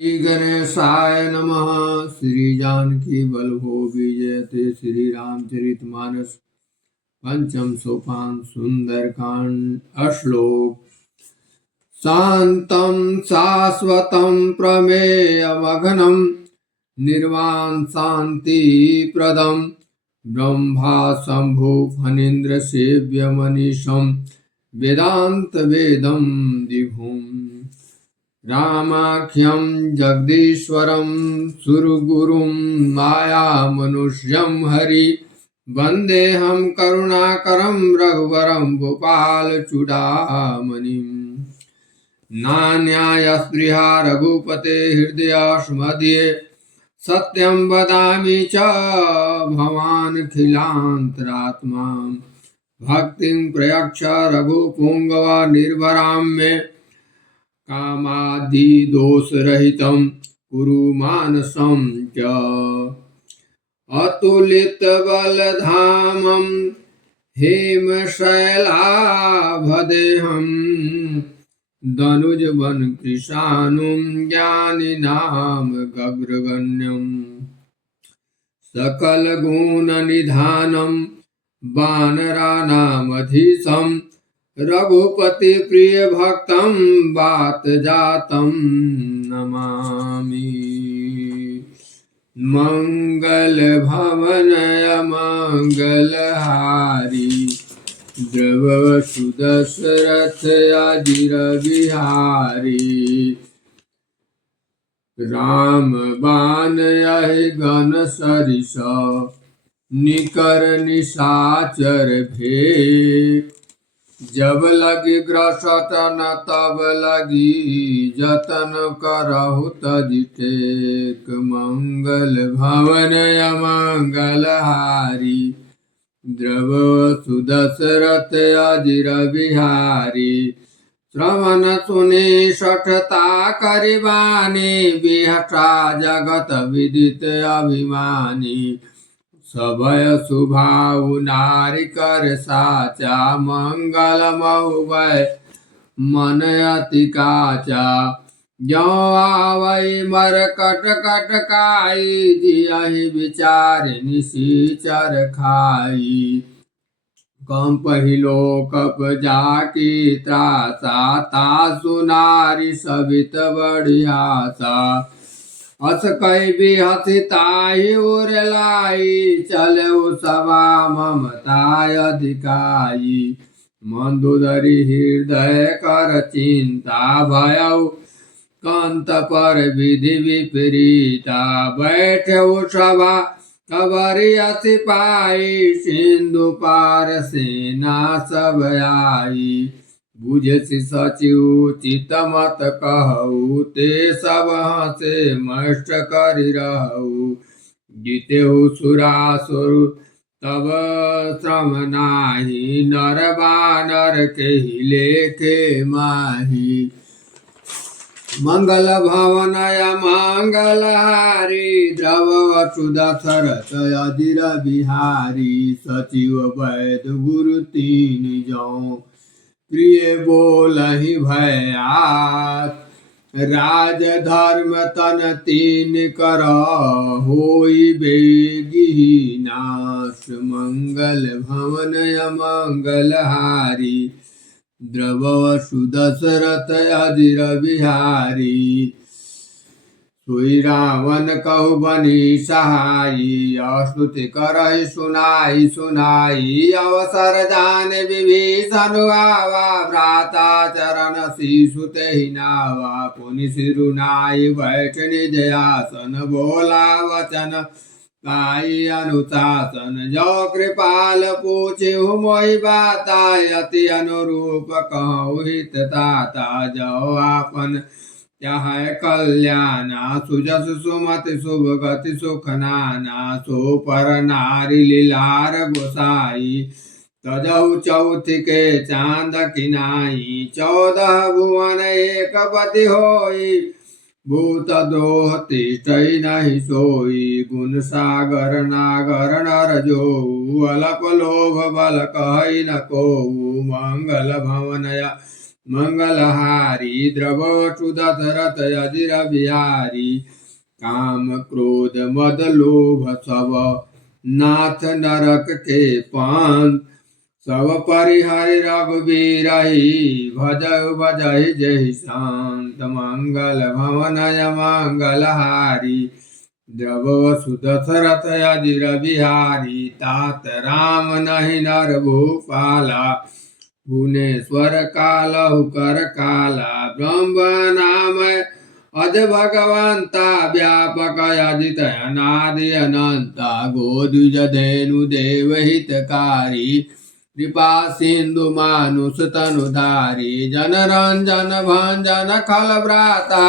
श्री गणेशाय नमः। श्री जानकी बल्लभो विजयते। श्री रामचरितमानस पंचम सोपान सुंदरकांड श्लोक। शांतं शाश्वतं प्रमेयमघनं निर्वाण शांतिप्रदं ब्रह्मा शंभु फणीन्द्र सेव्यमनीशं वेदांत वेदं दिभुम्। रामाख्यं जगदीश्वरं सुरगुरुं मायामनुष्यं हरि वन्देऽहं करुणाकरं रघुवरं भूपालचूडामणिम्। नान्यायस्पृहा रघुपते हृदयस्मध्ये सत्यं वदामि च भवानखिलान्तरात्मा। भक्तिं प्रयच्छ रघुपुङ्गव निर्भरां मे कामादिदोषरहितं कुरु मानसं च। अतुलितबलधामं हेमशैलाभदेहं दनुजवनकृशानुं ज्ञानिनां गग्रगण्यं। सकलगुणनिधानं वानराणामधीशं रघुपति प्रिय भक्तं वात जातं नमामि। मंगल भवनय मंगलहारी द्रव सुदशरथ अजिर बिहारी। राम बाण यहि गण सरिस निकर निशाचर भेद। जब लगी ग्रसतन तब लगी जतन करहु तजि टेक। मंगल भवन मंगलहारी द्रव सुदशरथ अजिर बिहारी। श्रवण सुनि सठता करिबानी बिहटा जगत विदित अभिमानी। सभय सुभाउ नारी कर साचा मंगल महुबय मन अति काचा। जो आवै मरकट कटकाई जियहि विचार निशिचर खाई। कंपहि लोकप जाकी त्रासा तासु नारी सबित बड़ी आशा। हस कई भी हसिताहि उरलाई चले सभा ममताय अधिकाई। मंदुदरी हृदय कर चिंता भयउ कंत पर विधि विपरीता। बैठे सभा कबरी अति पाई सिंधु पार सेना सब आई। बुझसि सचिव चित मत कहु ते सब हसे मष्ट करि रहु। जीतेहु सुरासुर तब श्रम नाही नर बानर केहि लेखे माही। मंगल भवनय मंगलहारी द्रव सुदशरथ अजिर बिहारी। सचिव वैद गुरु तीन जौ प्रिय बोलहि भयात। राज धर्म तन तीन कर होई बेगी नाश। मंगल भवन मंगलहारी द्रव सुदशरथ अजिर बिहारी। सोई रावण कहु बनी सहाई स्तुति करहि सुनाई सुनाई। अवसर जान विभीषण आवा भ्राता चरण शीशु तेहि नावा। पुनि सिरुनाई बैठ निज आसन बोला वचन पाई अनुशासन। जो कृपाल पूछिहु मोहि बाता अति अनुरूप कहु हित ताता। जो आपन चाहे कल्याणा सुजस सुमति शुभ गति सुख नाना। सो पर नारी लीलार गोसाई तजहु चौथि के चांद किनाई। 14 भुवन एक पति होई भूत द्रोह तिष्ठइ नहि सोई। गुण सागर नागर नर जोऊ अलप लोभ बल कहइ न कोऊ। मंगल भवनय मंगलहारी द्रववसु दशरथ अजिर बिहारी काम क्रोध मद लोभ सब नाथ नरक के पांत सब परिहरि रघुबीर भजहु भजहि जहि शांत मंगल भवनय मंगलहारी द्रववसु दशरथ अजिर बिहारी तात राम नहीं नर भूपाला भुवनेश्वर कालहु कर काला ब्रह्म नाम अज भगवंता व्यापक अजित अनादि अनंता गोद्विज धेनु देव हितकारी कृपा सिंधु मानुष तनुधारी जन रंजन भंजन खल व्राता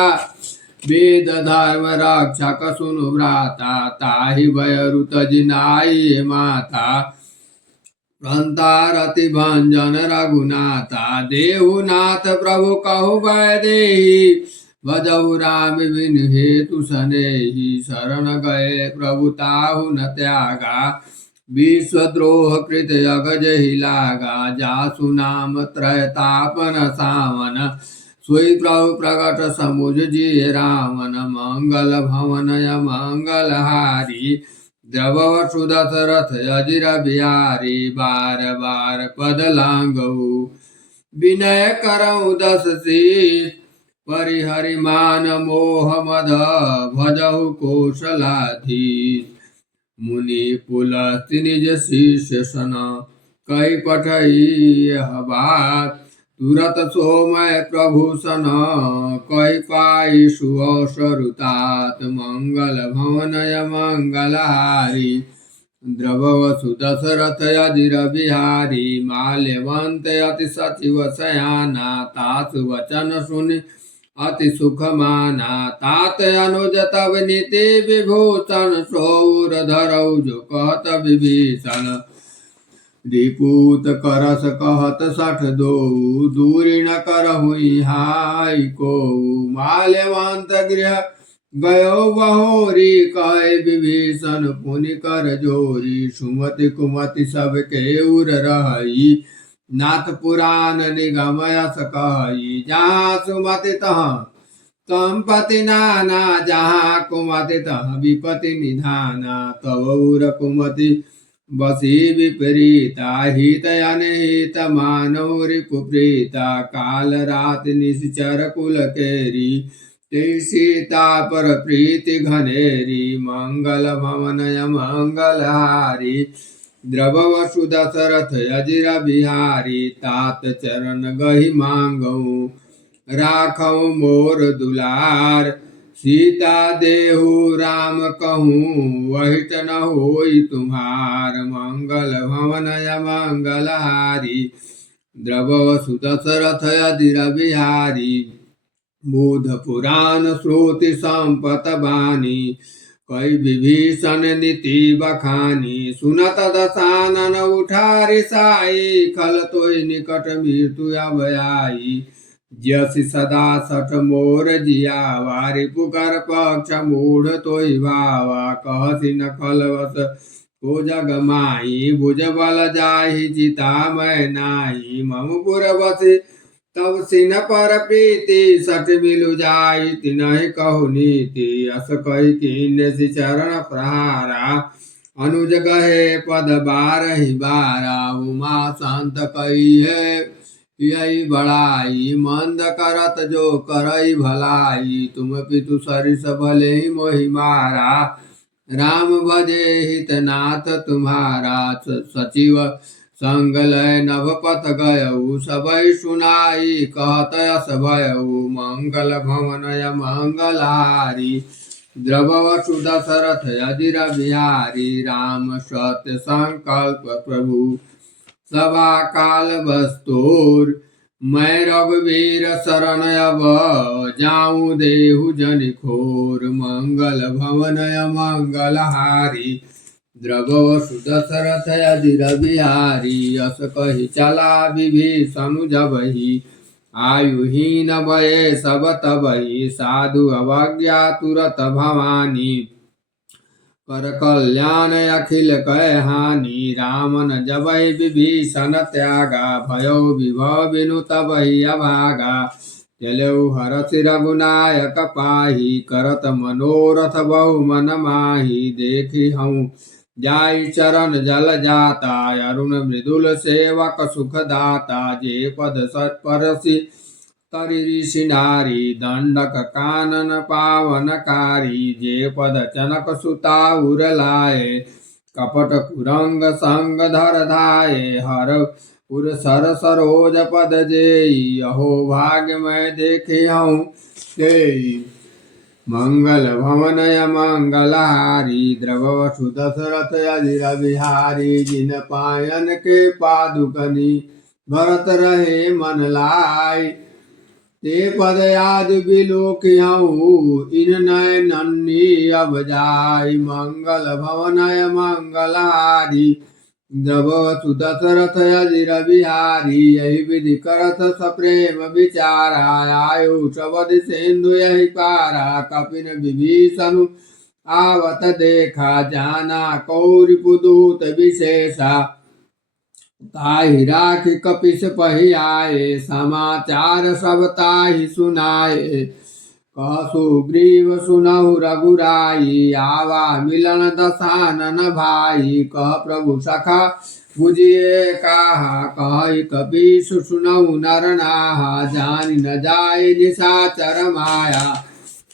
वेद धर्म रक्षक सुनु भ्राता ताहि भयरु तजिनाई माता रति भंजन रघुनाथा देहुनाथ प्रभु कहु वैदेही भजहु राम बिन हेतु सनेही शरण गए प्रभु ताहु न त्यागा विश्वद्रोह कृत अगजहि लागा जासु नाम त्रयतापन सावन सोई प्रभु प्रगट समुझ जिय रामन मंगल भवनय मंगलहारी द्रववसु दशरथ अजिर बिहारी बार बार पद लांगऊ विनय करऊ दस शीत परिहरि मान मोह मद भजहु कौशलाधीश मुनि पुलस्त्य निज शिष्य सन कहि पठई यह बात तुरत सोमय प्रभु सन कहि पाई सुअवसरुतात मंगल भवनय मंगलहारी द्रववसु दशरथ अजिर बिहारी माल्यवंत अति सचिव सयाना तासु वचन सुनि अति सुख माना तात अनुज तब नीति विभूषण सौर धरऊ जो कहत विभीषण रिपूत करस कहत सठ दो दूरी न करहु हाय को माल्यवंत गृह गयो बहोरी कहे विभीषण पुनि कर जोरी सुमति कुमति सब के उर रही नाथ पुराण निगम यस कही जहाँ सुमति तहाँ संपत्ति नाना जहाँ कुमति तहाँ विपत्ति निधाना तब उर कुमति बसी विपरीता हित अनहित मानव रिपुप्रीता काल रात निश्चर कुल केरी सीता पर प्रीति घनेरी मंगल भवनय मंगलहारी द्रववसु दशरथ अजिर बिहारी तात चरण गहि मांगऊ राखऊ मोर दुलार सीता देहु राम कहूँ वहित न होई तुम्हार मंगल भवनय मंगलहारी द्रववसु दशरथ अजिर बिहारी बोध पुराण श्रुति संपत बानी कई विभीषण नीति बखानी सुनत दशानन उठारी साई खल तोय निकट मृत्यु अब आई जसि सदा सठ मोर जियावा रिपुकर पक्ष मूढ़ तोय भावा कहसी न खलवस को जग माई भुज बल जाहि चिता मैं नाही मम पुर बसी तब सिन पर प्रीति सठ मिलु जाई तिनहि कहु नीति अस कहि कीन्य चरण प्रहारा अनुज गहे पद बारहि बारा उमा संत कही है यही बड़ाई मंद करत जो करई भलाई तुम पितु सरिस भले ही मोहि मारा राम भजे हितनाथ तुम्हारा सचिव संग लय नभपथ गयऊ सबई सुनाई कहत यस भयऊ मंगल भवनय मंगलहारी द्रववसु दशरथ अजिर बिहारी राम सत्य संकल्प प्रभु सभा काल बस्तूर मैं रघुवीर शरण अब जाऊं देहु जन खोर मंगल भवनय मंगलहारी द्रववसु दशरथ अजिर बिहारी अस कहि चला विभीषण जबहि आयुहीन भये सब तबहि साधु अवज्ञा तुरत भवानी कर कल्याण अखिल कय हानि राम न जबै विभीषण त्यागा भयो विभव बिनु तबहि अभागा चलऊ हरषि रघुनायक पाही करत मनोरथ बहु मन माही देखी हूँ जाई चरण जल जाता अरुण मृदुल सेवक सुख दाता जे पद सत्परसि तरि ऋषि नारी दंडक कानन पावनकारी जे पद चनक सुता उर लाए कपट कुरंग संग धर धाये हर उर सर सरोज पद जेई अहो भाग्य मैं देखे हूँ तेई मंगल भवनय मंगलहारी द्रवसु दशरथ अजिर बिहारी जिन पायन के पादुकनी भरत रहे मन लाई ते पद याद बिलोकिहूँ इन नय नन्ही अब जाय मंगल भवनय मंगलहारी द्रवसु दशरथ अजिर बिहारी यही विधि करत सप्रेम विचारा आयु शबद सिंधु यही पारा कपिन विभीषण आवत देखा जाना कौरि पुदूत विशेषा ताहि राखि कपिस पहि आए समाचार सब ताहि सुनाए कह सुग्रीव सुनहु रघुराई आवा मिलन दसानन भाई कह प्रभु सखा बुझिए कहा कह कपीस सुनहु नर नाहा जानि न जाय निशाचर माया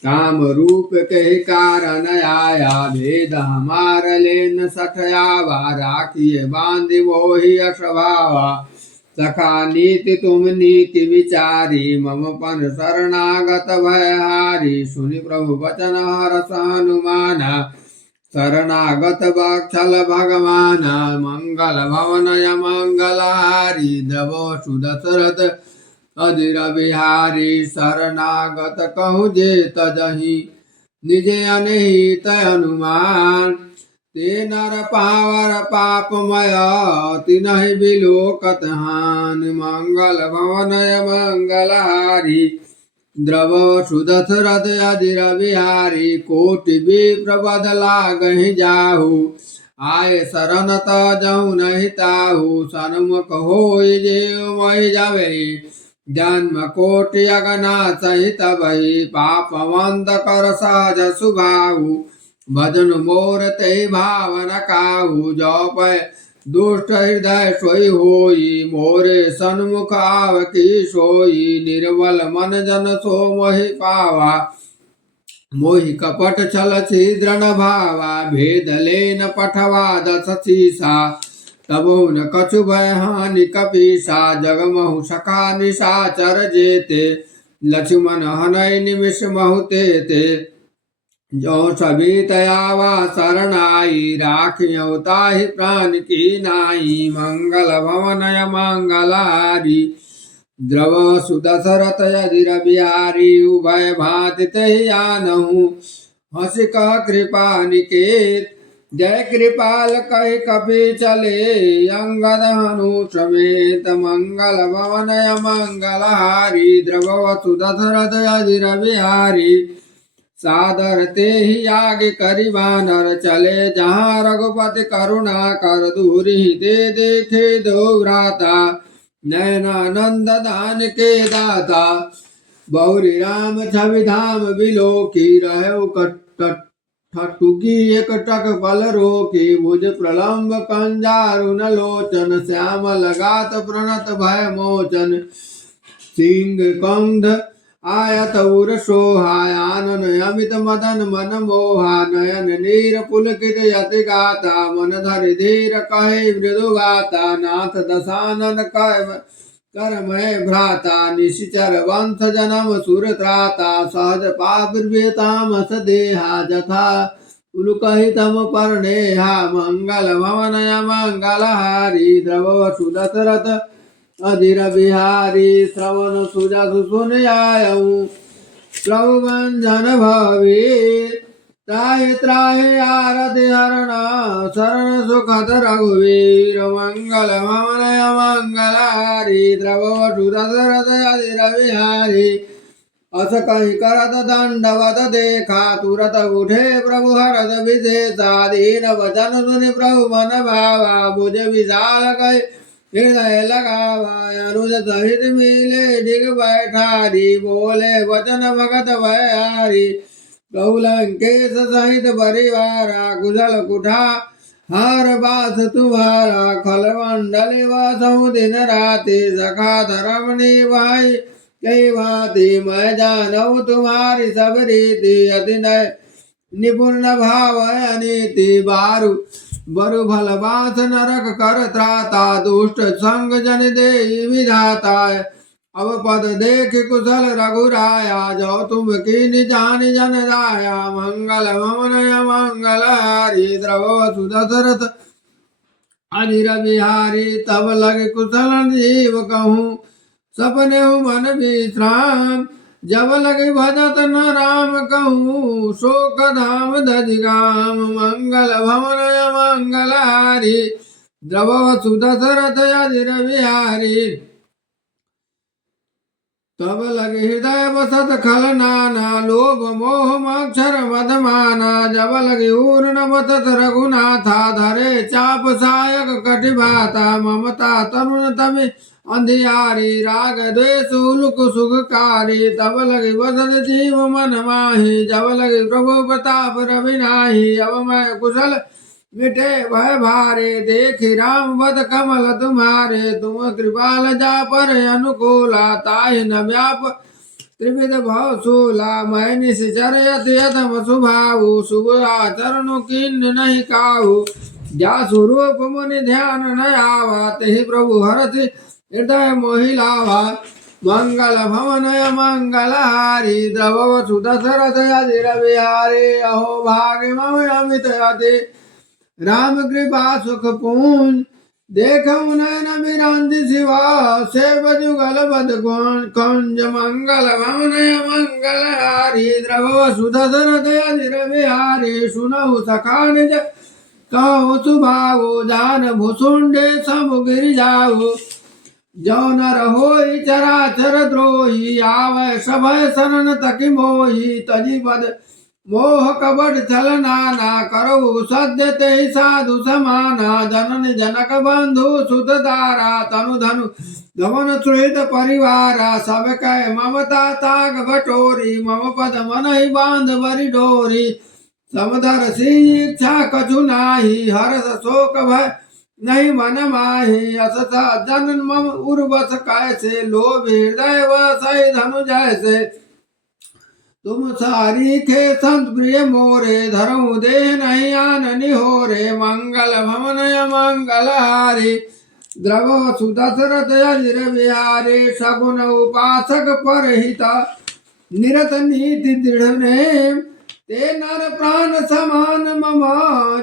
काम रूप के कारण आया भेद हमार लेन सठयावा राखिए बांधि मोहि असभावा सखा नीति तुम नीति विचारी मम पन शरणागत भयहारी सुनि प्रभु वचन हरष हनुमाना शरणागत वत्सल भगवाना मंगल भवनय मंगलहारी द्रवसु दशरथ अजिर बिहारी शरणागत कहु जे तजहि निजे अनहित हनुमान ते नर पावर पापमय तिनहि बिलोकत हान मंगल भवनय मंगलहारी द्रवसु दशरथ अजिर बिहारी कोटि विप्र बध लागहि जाहु आय शरण तजहु नहि ताहु सन्मुख होय जेउ महि जावै जन्म कोटि अगना सहित बही पापवंत कर सहज सुभाऊ भजन मोर ते भावन काहू जप दुष्ट हृदय सोई होई मोरे सन्मुख आवकी सोई निर्मल मन जन सो मोहि पावा मोहि कपट छल छिद्र न भावा भेद लेन पठवा दस शीसा तबो न कछु भय हानि कपीसा जगमहु सखा निशाचर जेते लक्ष्मण हनय निमिष महु तेते जो सभी तयावा शरणाई राखियो ताहि प्राण की नाई मंगल भवनय मंगलहारी द्रवसु दशरथ अजिर बिहारी उभय भांति तहि आनहु हंसि कह कृपा निकेत जय कृपाल कहि कपि चले अंगद हनु समेत मंगल भवनय मंगलहारी द्रवसु दशरथ अजिर बिहारी सादर ते ही आगे करि बानर चले जहाँ रघुपति करुणा कर दूरी दे देखे दो भ्राता नयनानंद दान के दाता बहुरी राम छवि धाम बिलोकी रहो ठटुकी एक टक पल रोकी भुज प्रलम्ब कंजारुन लोचन श्याम लगात प्रणत भय मोचन सिंह कंध आयत उर सोहा आनन अमित मदन मन मोहा नयन नीर पुलकित यति गाता मन धरि धीर कहे मृदु गाता नाथ दशानन कर मैं भ्राता निशिचर वंश जन्म सुर त्राता सहज पापृतामस देहा जथा उलुकहि तम परनेहा मंगल भवनय मंगलहारी द्रवसु दशरथ अजिर बिहारी श्रवण सुजसु सुन आयऊ प्रभु बंधन भवी त्राहि त्राहि आरति हरणा शरण सुखद रघुवीर मंगल भवनय मंगलहारी द्रवसु दशरथ अजिर बिहारी अस कहीं करत दंडवत देखा तुरत उठे प्रभु हरत विशेषा दीन वचन सुनि प्रभु मन भावा भुज विशाल कहि हृदय लगावा अनुज सहित मिले डिग बैठारी बोले वचन भगत भयारी प्रभु लंकेश सहित परिवारा कुशल कुठा हर बास तुम्हारा खल मंडली वसु दिन राति सखा धर्म निभाई कई भांति मैं जानू तुम्हारी सब रीति अति निपुण भाव अनीति बारु बरु भल बास नरक कर त्राता दुष्ट संग जन दे विधाता अब पद देख कुशल रघुराया जो तुम की जान जन राया मंगल ममनय मंगल हरि द्रव सुदशरथ अधीर बिहारी तब लगे कुशल जीव कहूँ सपने मन विश्राम जब लगे भजत न राम कहूँ शोक धाम दधिगाम मंगल भवन मंगल हारी द्रव सुदशरथ अधीर बिहारी तब लगे हृदय बसत खल नाना लोभ मोह मक्षर मदमाना जब लगे ऊर्ण बसत रघुनाथा धरे चाप सायक कटिभाता ममता तरुण तमि अंधियारी राग द्वेष उलुक सुखकारी तब लगे बसत जीव मन माही जब लगे प्रभु प्रताप रवि नाही अब मैं कुशल मिटे भय भारे देख राम बद कमल तुम्हारे तुम कृपाल जा पर अनुकूला ताहि न व्याप त्रिविध भव सूला मैं निश्चर यथ यथम सुभाऊ शुभ आचरण किन्न नहीं काहू जा स्वरूप मुनि ध्यान न आवा तेहि प्रभु हरति हृदय मोहिलावा मंगल भवनय मंगल हारी द्रव सुदशरथ अधीर बिहारी अहो भाग्य मम अमित अति राम कृपा सुख पूंज देखऊ नयन बिरंज शिवा सेव जुगल बद कंज मंगल भवनय मंगल हारी द्रव सुदशरथ अधीर बिहारी सुनऊ सखा निज कहु सुभाऊ जान भुसुंडे सब गिर जाऊ जो नर होई चराचर द्रोही आवे सभय शरण तकि मोही तजी पद मोह कपट छल नाना करऊ सद्य ते साधु समाना जनन जनक बंधु सुत दारा तनु धनु गमन सुहित परिवारा सब कह ममता ताग बटोरी मम पद मन ही बांध बरी डोरी समधर सी इच्छा कछु नाही हर्ष शोक भय नहीं मन माही अससा जनन मम उर्वस कैसे लोभ हृदय वसै धनु जैसे तुम सारी खे संत प्रिय मोरे धरऊ देह नहीं आननि हो रे मंगल भवनय मंगल हारी द्रव सुदशरथ अधीर बिहारी सगुन उपासक परहिता निरत नीति दृढ़ नेम ते नर प्राण समान मम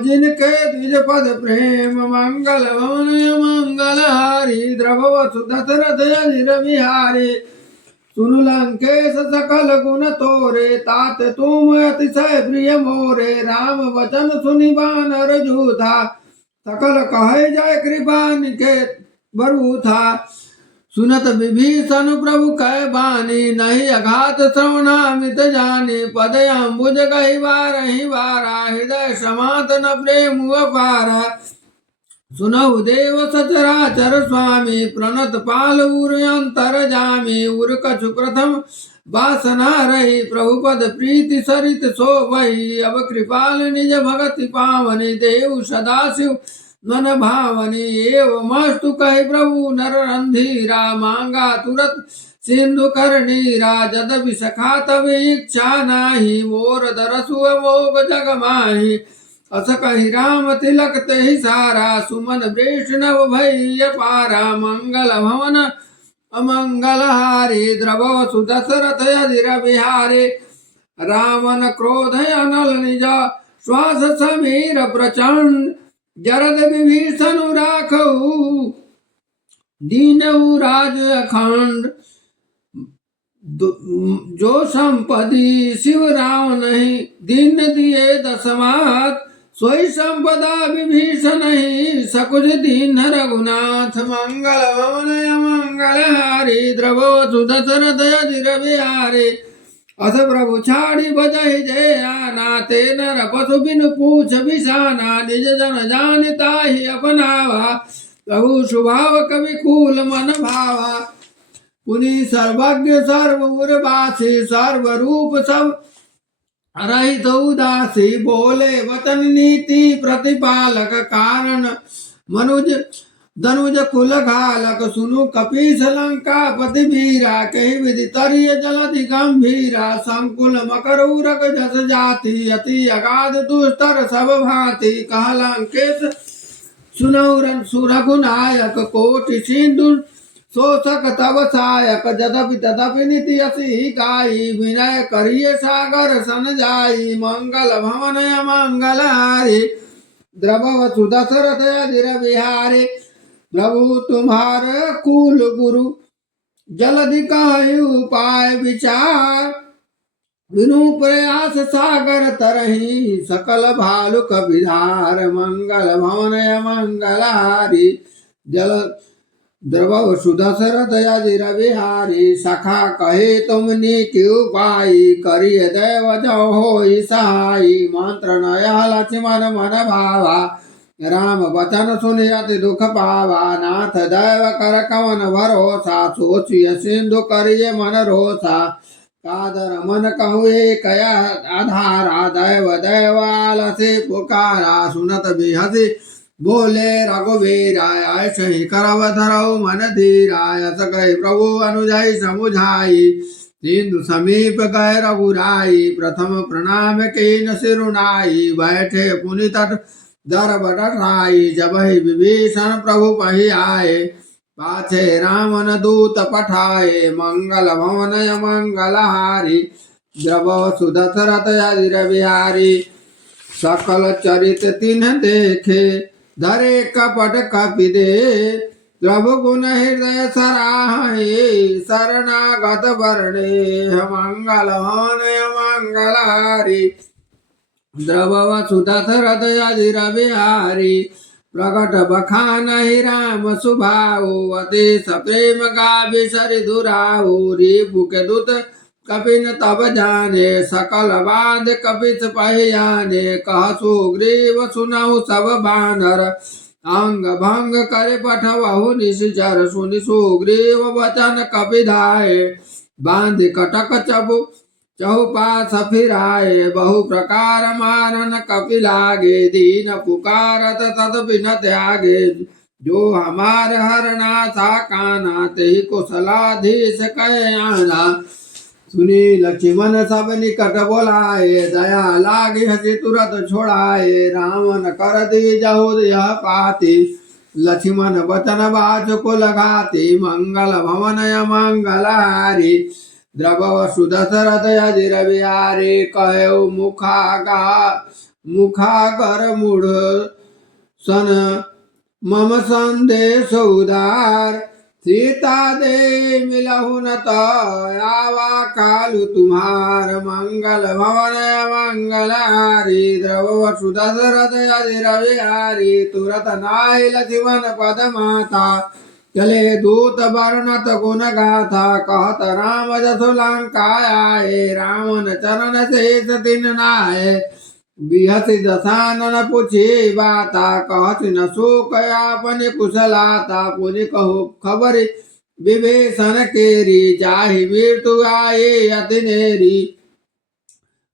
जिनके द्विज पद प्रेम मंगल भवनय मंगल हारी द्रव सुदशरथ अधीर बिहारी सुनु लंकेश सकल गुण तोरे तात तुम अतिशय प्रिय मोरे राम वचन सुनि बानर जूथा सकल कहे जय कृपा निकेत बरु था सुनत विभीषण प्रभु कह बानी नहीं अघात श्रवणामित जानी पद अम्बुज कही बारा हृदय समात न प्रेम अपारा सुनहु देव सचराचर स्वामी प्रणत पाल उर अंतर जामी उर कछु प्रथम वासना रही प्रभु पद प्रीति सरित सो वही अब कृपाल निज भगति पावनी देव सदाशिव मन भावनी एवं मस्तु कहि प्रभु नर रंधीरा मांगा तुरत सिंधु करनीरा जदपि सखा तब इच्छा नाही मोर दरसु मोग जग माही अस कहि राम तिलक ते सारा सुमन वैष्णव भैय पारा मंगल भवन अमंगल हारी द्रव सुदशरथ अधीर बिहारी रावण क्रोध अनल निज श्वास समीर प्रचंड जरद विभीषण राखऊ दीनऊ राज अखंड जो संपदि शिव राम नहीं दीन दिए दशमात सोई संपदा विभीषण ही सकुज दीन रघुनाथ मंगल भवनय मंगल हारी द्रव सुदशरथ अधीर बिहारी अस प्रभु छाड़ी बजहि जय आना ते नर पशु बिन पूछ बिसाना निज जन जानता ही अपनावा प्रभु स्वभाव कवि कूल मन भावा पुनि सर्वज्ञ सर्वउरवासी सर्वरूप सब रहित उदासी बोले वचन नीति प्रतिपालक कारण मनुज धनुज कुल घालक सुनु कपीस लंका पति वीरा कही विधि तरिय जलधि गंभीरा संकुल मकर उरग जस जाति अति अगाध दुस्तर सब भांति कहलंकेश सुनौरन सुरघुनायक कोटि सिंधु शोषक तब सायक जदपि तदपि नीति असी गाई विनय करिय सागर सन जाई मंगल भवन मंगल हारी द्रव सुदशरथ अधीर बिहारी प्रभु तुम्हार कुल गुरु जलधि कहि उपाय विचार बिनु प्रयास सागर तरही सकल भालुक विधार मंगल भवन मंगलारी जल द्रव सुदशरथ अधीर बिहारी सखा कहे तुमनी की उपाय करिय देव जो हो सहाई मंत्र नया लक्ष्मण मन भावा राम वचन सुनि अति दुख पावा नाथ दैव कर कवन भरोसा सोचिय सिंधु करिय मन रोसा कादर मन कहुए कया आधारा दैव दैवाल से पुकारा सुनत बिहसी बोले रघुवीरा ऐसे ही करव धरऊ मन धीरा यस गए प्रभु अनुजाई समुझाई सिंधु समीप गए रघुराई प्रथम प्रणाम कीन सिरुनाई बैठे पुनि तट दर बटराई जब ही विभीषण प्रभु पही आए पाछे रामन दूत पठाए मंगल भवन मंगलहारी जब सुदशरथ अधीर बिहारी सकल चरित तिन्ह देखे धरे कपट कपि दे प्रभु गुण हृदय सराहे शरणागत वर्णे मंगल भवन मंगलारी द्रव सुदशरथ अधीर बिहारी प्रकट बखान ही राम सुभाऊ अतिश प्रेम गाभि सरि दुराऊ रिपु के दूत कपिन तब जाने सकल बांध कपिस पहियाने कह सुग्रीव सुनहु सब बानर अंग भंग करे पठवहु निशिचर सुनि सुग्रीव वचन कपिधाये बांध कटक चबु चहुपास फिराए बहु प्रकार मारन कपि लागे दीन पुकारत तदपि न त्यागे जो हमार हरना था काना ते कुशलाधीश कह आना सुनी लक्ष्मण सब निकट बोलाए दया लागे हसी तुरत छोड़ाए रावण कर दी जहुद यह पाती लक्ष्मण वचन बाच को लगाती मंगल भवन मंगलारी द्रव सुदशरथ अधीर बिहारी कहो मुखागर मूढ़ सन मम संदेश उदार सीता दे मिलहु न तो आवा कालु तुम्हार मंगल भवन मंगलारी द्रव सुदशरथ अधीर बिहारी तुरत नाहि लक्ष्मण पद माता चले दूत वर्णत गुण गाथा कहत राम जसु लंका आए रावण चरण शेष दिन नाय बिहसी दशानन पूछी बाता कहत न शोक आपन कुशलाता पुनि कहो खबर विभीषण केरी जाहि मृत्यु आए अति नेरी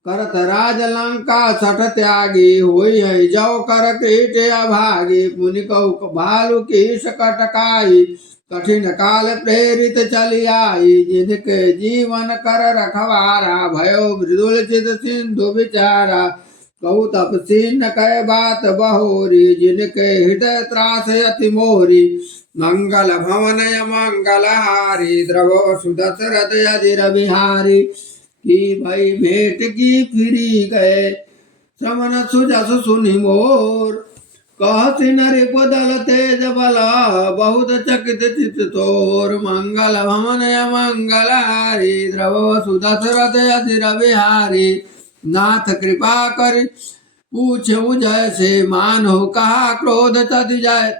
करत राज लंका सठ त्यागी होई है जौ कर कीट अभागी पुनि कहु भालु कीश कटकाई कठिन काल प्रेरित चली आई जिनके जीवन कर रखवारा भयो मृदुल चित सिंधु विचारा कहु तपसीन कह बात बहोरी जिनके हृदय त्रास अति मोरी मंगल भवन मंगलहारी द्रव सुदशरथ अधीर बिहारी की भई भेंट की फिरी गए श्रवण सुजस सुनि मोर कहति नरि बदल तेज बला बहुत चकित चित तोर मंगल भवन मंगलारी द्रव सुदशरथ अधीर बिहारी नाथ कृपा कर पूछऊ जैसे मानो कहा क्रोध तद जाय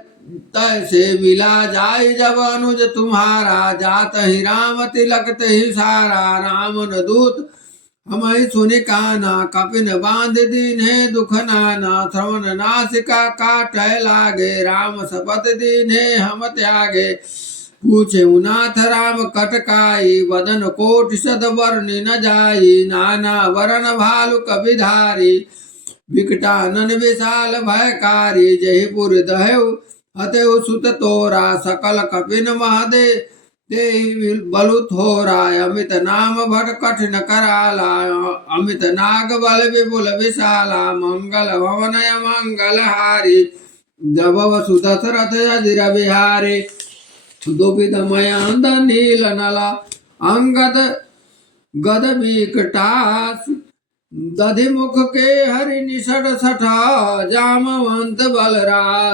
तैसे मिला जाय जब अनुज तुम्हारा जात ही राम तिलक ही सारा रामन दूत हमहि सुनि काना कपिन बांध दीन्हे दुख नाना श्रवण नासिका काटय लागे राम शपथ दीन्हे हम त्यागे पूछे नाथ राम कटकाई वदन कोटि सद वर्णि न जाई नाना वरण भालु कपिधारी विकटानन विशाल भयकारी जयपुर दहेउ हतेउ सुत तोरा सकल कपिन महदे तेहि बलु थोरा अमित नाम भट कठिन कराला अमित नाग बल विपुल विशाला मंगल भवन मंगल हारी जब वसु दशरथ अजिर बिहारी दुविध मयंद नील नला अंगद गद विकटास दधि मुख के हरि निषद सठा जामवंत बलराज।